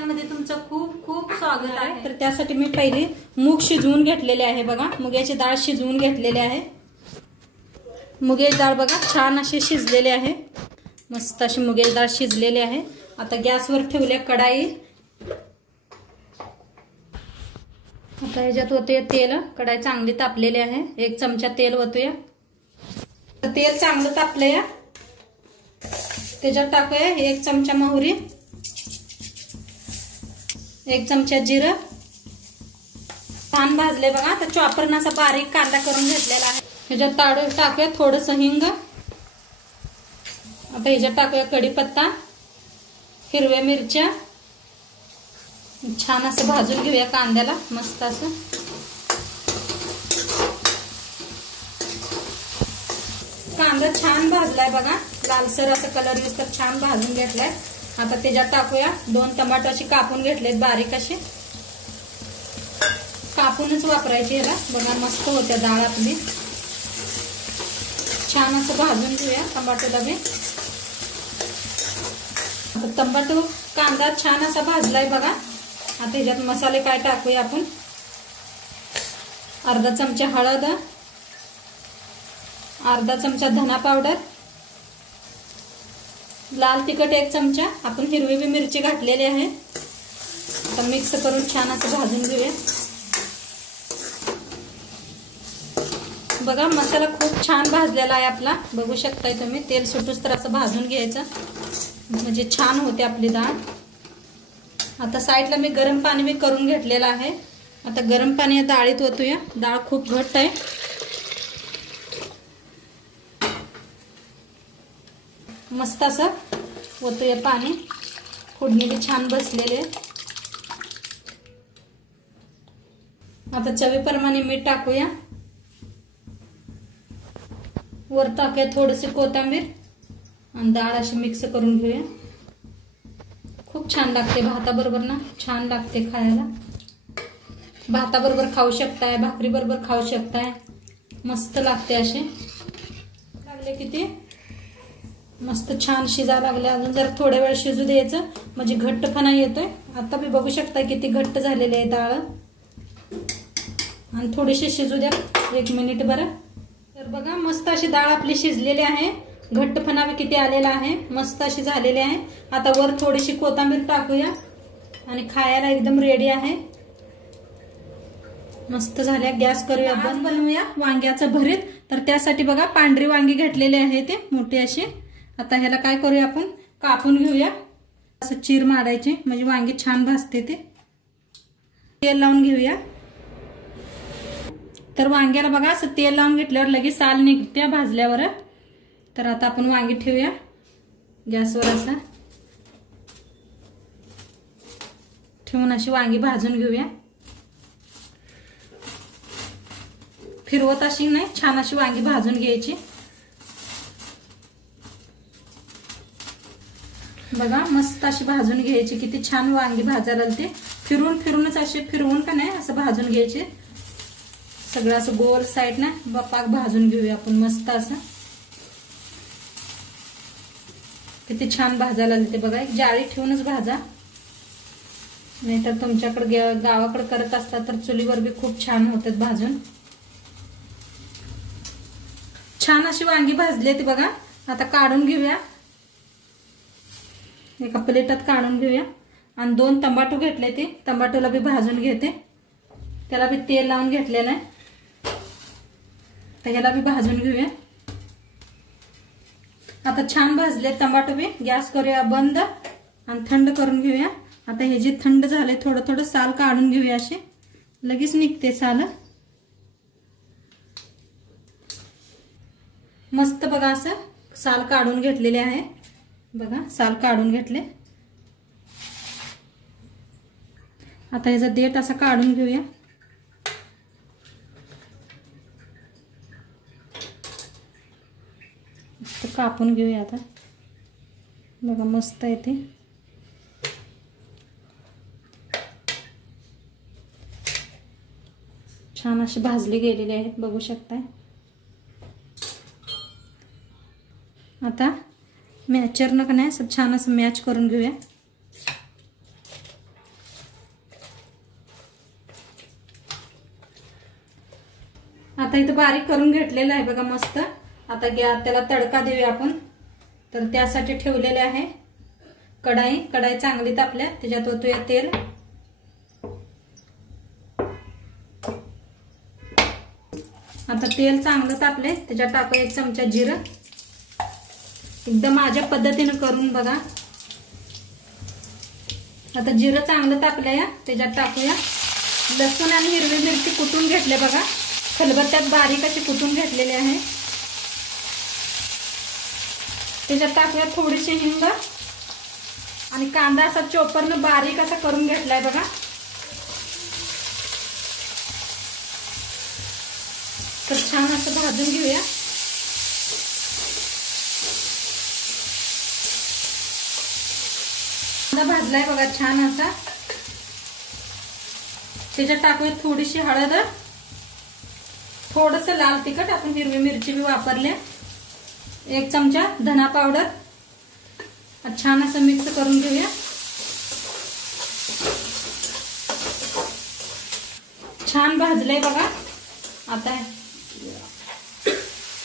मध्ये तुमचं खूप खूप स्वागत आहे तर त्यासाठी मी पहिली मूग शिजवून घेतलेले आहे बघा मुग्याची डाळ शिजवून घेतलेली आहे मुगेची डाळ बघा छान असे शिजलेले आहे मस्त अशी मुगेची डाळ शिजलेली आहे आता गॅसवर ठेवल्या कडाई आता ह्याच्यात होते तेल कडाई चांगली तापलेली आहे एक चमचा तेल ओतूया तेल चांगलं तापले या त्याच्यात टाकूया एक चमचा मोहरी एक चमचा जिरं छान भाजले बघा आता चॉपरनं असा बारीक कांदा करून घेतलेला आहे ह्याच्यात ताडू टाकूया थोडस हिंग आता ह्याच्यात टाकूया कढीपत्ता हिरव्या मिरच्या छान असं भाजून घेऊया कांद्याला मस्त असं कांदा छान भाजलाय बघा लालसर असं कलर यूज तर छान भाजून घेतलाय आता त्याच्यात टाकूया दोन टमाटो असे कापून घेतलेत बारीक असे कापूनच वापरायचे ह्याला बघा मस्त होत्या डाळ आपली छान असं भाजून घेऊया टमाटो डबे आता टमाटो कांदा छान असा भाजलाय बघा आता ह्याच्यात मसाले काय टाकूया आपण अर्धा चमचा हळद अर्धा चमचा धना पावडर लाल तिखट एक चमचा आपण हिरवी बी मिरची घातलेली आहे आता मिक्स करून छान असं भाजून घेऊया बघा मसाला खूप छान भाजलेला आहे आपला बघू शकताय तुम्ही तेल सुटूच तर असं भाजून घ्यायचं म्हणजे छान होते आपली डाळ आता साईडला मी गरम पाणी मी करून घेतलेलं आहे आता गरम पाणी या डाळीत ओतूया डाळ खूप घट्ट आहे मस्त असं होतं आहे पाणी ते छान बसलेले आता चवीप्रमाणे मीठ टाकूया वर टाकूया थोडीशी कोथिंबीर आणि डाळ अशी मिक्स करून घेऊया खूप छान लागते भाताबरोबर ना छान लागते खायला भाताबरोबर खाऊ शकताय भाकरीबरोबर खाऊ शकताय मस्त लागते असे लागले किती मस्त छान शिजा लागल्या अजून जर थोड्या वेळ शिजू द्यायचं म्हणजे घट्टपणा येतोय आता मी बघू शकता किती घट्ट झालेली आहे डाळ आणि थोडीशी शिजू द्या एक मिनिट बरं तर बघा मस्त अशी डाळ आपली शिजलेली आहे घट्टपणा किती आलेला आहे मस्त अशी झालेली आहे आता वर थोडीशी कोथिंबीर टाकूया आणि खायला एकदम रेडी आहे मस्त झाल्या गॅस करूया बनवूया वांग्याचं भरीत तर त्यासाठी बघा पांढरी वांगी घेतलेली आहे ते मोठी असे आता ह्याला काय करूया आपण कापून घेऊया असं चीर मारायचे म्हणजे वांगी छान भाजते ते तेल लावून घेऊया तर वांग्याला बघा असं तेल लावून घेतल्यावर लगेच साल निघत्या भाजल्यावर तर आता आपण वांगी ठेवूया गॅसवर असा ठेवून अशी वांगी भाजून घेऊया फिरवत अशी नाही छान अशी वांगी भाजून घ्यायची बघा मस्त अशी भाजून घ्यायची किती छान वांगी भाजायला ते फिरून फिरूनच असे फिरवून का नाही असं भाजून घ्यायचे सगळं असं गोल साईड ना पाक भाजून घेऊया आपण मस्त असं किती छान भाजायला ते बघा एक जाळी ठेवूनच भाजा नाहीतर तुमच्याकडे गावाकडे करत असतात तर चुलीवर बी खूप छान होतात भाजून छान अशी वांगी भाजली ती बघा आता काढून घेऊया एका प्लेटात काढून घेऊया आणि दोन तंबाटू घेतले ते तंबाटूला बी भाजून घेते त्याला बी तेल लावून घेतलेलं आहे तर बी भाजून घेऊया आता छान भाजले तंबाटू बी गॅस करूया बंद आणि थंड करून घेऊया आता हे जे थंड झाले थोडं थोडं साल काढून घेऊया असे लगेच निघते साल मस्त बघा असं साल काढून घेतलेले आहे बघा साल काढून घेतले आता याचा देठ असा काढून घेऊया कापून घेऊया आता बघा मस्त आहे ते छान अशी भाजली गेलेली आहेत बघू शकताय आता मॅचरनं का नाही असं छान असं मॅच करून घेऊया आता इथं बारीक करून घेतलेलं आहे बघा मस्त आता घ्या त्याला तडका देऊया आपण तर त्यासाठी ठेवलेले आहे कढाई कढाई चांगली तापल्या त्याच्यात होतोय तेल आता तेल चांगलं तापले त्याच्यात टाकूया एक चमचा जिरं एकदम माझ्या पद्धतीनं करून बघा आता जिरं चांगलं तापलं या त्याच्यात टाकूया लसूण आणि हिरवी मिरची कुटून घेतले बघा खलबत्त्यात बारीक अशी कुटून घेतलेली आहे त्याच्यात टाकूया थोडीशी हिंग आणि कांदा असा चोपरनं बारीक असा करून घेतलाय बघा तर छान असं भाजून घेऊया आता भाजलाय बघा छान असा त्याच्यात टाकूयात थोडीशी हळद थोडस लाल तिखट आपण हिरवी मिरची बी वापरल्या एक चमचा धना पावडर छान असं मिक्स करून घेऊया छान भाजलंय बघा आता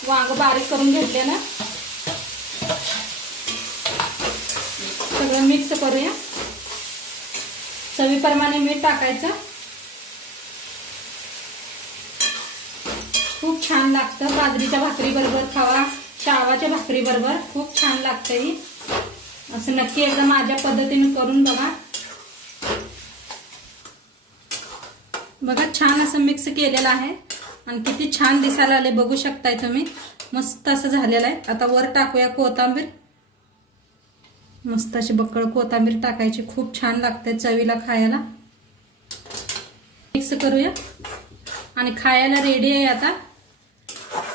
वांग बारीक करून घेतले ना सगळं मिक्स करूया चवीप्रमाणे मीठ टाकायचं खूप छान लागतं बाजरीच्या बरोबर खावा शावाच्या बरोबर खूप छान लागतं ही असं नक्की एकदा माझ्या पद्धतीने करून बघा बघा छान असं मिक्स केलेलं आहे आणि किती छान दिसायला आले बघू शकताय तुम्ही मस्त असं झालेलं आहे आता वर टाकूया कोथांबीर मस्त अशी बक्कळ कोथांबीर टाकायची खूप छान लागते चवीला खायला मिक्स करूया आणि खायला रेडी आहे आता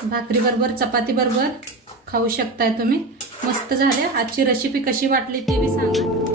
भाकरीबरोबर चपातीबरोबर खाऊ शकताय तुम्ही मस्त झाल्या आजची रेसिपी कशी वाटली ती बी सांगा